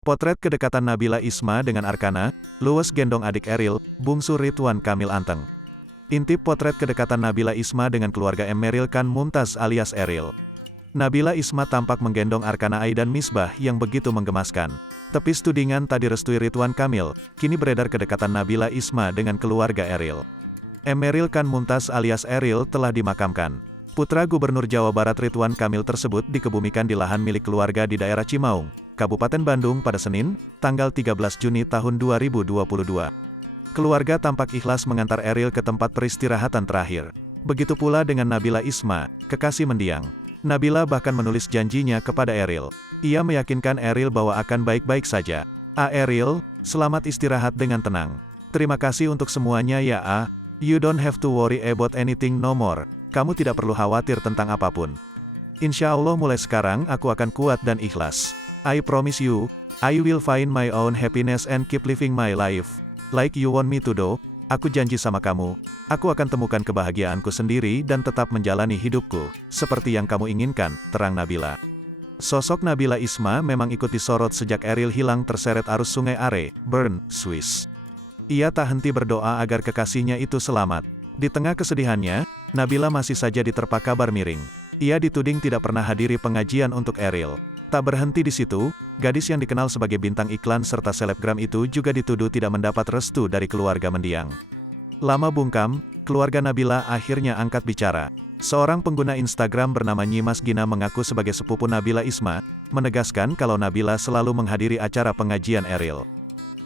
Potret kedekatan Nabila Isma dengan Arkana, luwes gendong adik Eril, bungsu Ridwan Kamil anteng. Intip potret kedekatan Nabila Isma dengan keluarga Emeril Khan Mumtaz alias Eril. Nabila Isma tampak menggendong Arkana Aidan Misbah yang begitu menggemaskan. Tepis tudingan tak direstui Ridwan Kamil, kini beredar kedekatan Nabila Isma dengan keluarga Eril. Emeril Khan Mumtaz alias Eril telah dimakamkan. Putra Gubernur Jawa Barat Ridwan Kamil tersebut dikebumikan di lahan milik keluarga di daerah Cimaung, Kabupaten Bandung pada Senin, tanggal 13 Juni tahun 2022. Keluarga tampak ikhlas mengantar Eril ke tempat peristirahatan terakhir. Begitu pula dengan Nabila Isma, kekasih mendiang. Nabila bahkan menulis janjinya kepada Eril. Ia meyakinkan Eril bahwa akan baik-baik saja. Eril, selamat istirahat dengan tenang. Terima kasih untuk semuanya ya You don't have to worry about anything no more. Kamu tidak perlu khawatir tentang apapun. Insya Allah mulai sekarang aku akan kuat dan ikhlas. I promise you, I will find my own happiness and keep living my life. Like you want me to do, aku janji sama kamu, aku akan temukan kebahagiaanku sendiri dan tetap menjalani hidupku, seperti yang kamu inginkan, terang Nabila. Sosok Nabila Isma memang ikut disorot sejak Eril hilang terseret arus Sungai Are, Bern, Swiss. Ia tak henti berdoa agar kekasihnya itu selamat. Di tengah kesedihannya, Nabila masih saja diterpa kabar miring. Ia dituding tidak pernah hadiri pengajian untuk Eril. Tak berhenti di situ, gadis yang dikenal sebagai bintang iklan serta selebgram itu juga dituduh tidak mendapat restu dari keluarga mendiang. Lama bungkam, keluarga Nabila akhirnya angkat bicara. Seorang pengguna Instagram bernama Nyimas Gina mengaku sebagai sepupu Nabila Isma, menegaskan kalau Nabila selalu menghadiri acara pengajian Eril.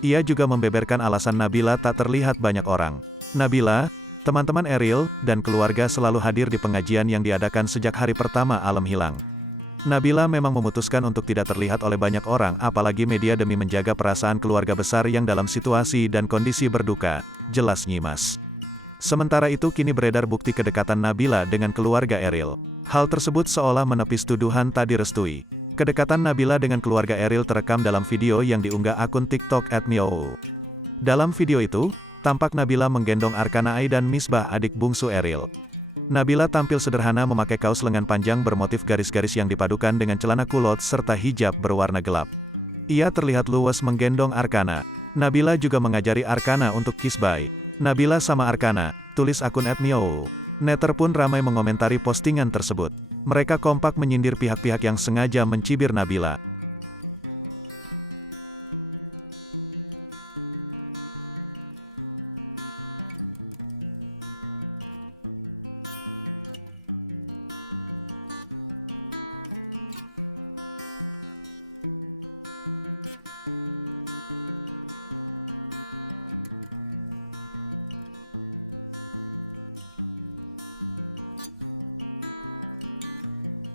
Ia juga membeberkan alasan Nabila tak terlihat banyak orang. Nabila, teman-teman Eril, dan keluarga selalu hadir di pengajian yang diadakan sejak hari pertama Alem hilang. Nabila memang memutuskan untuk tidak terlihat oleh banyak orang, apalagi media demi menjaga perasaan keluarga besar yang dalam situasi dan kondisi berduka, jelas Nyimas. Sementara itu kini beredar bukti kedekatan Nabila dengan keluarga Eril. Hal tersebut seolah menepis tuduhan tak direstui. Kedekatan Nabila dengan keluarga Eril terekam dalam video yang diunggah akun TikTok @miou. Dalam video itu, tampak Nabila menggendong Arkana Aidan Misbah adik bungsu Eril. Nabila tampil sederhana memakai kaos lengan panjang bermotif garis-garis yang dipadukan dengan celana kulot serta hijab berwarna gelap. Ia terlihat luwes menggendong Arkana. Nabila juga mengajari Arkana untuk kiss bye. Nabila sama Arkana, tulis akun @miou. Netter pun ramai mengomentari postingan tersebut. Mereka kompak menyindir pihak-pihak yang sengaja mencibir Nabila.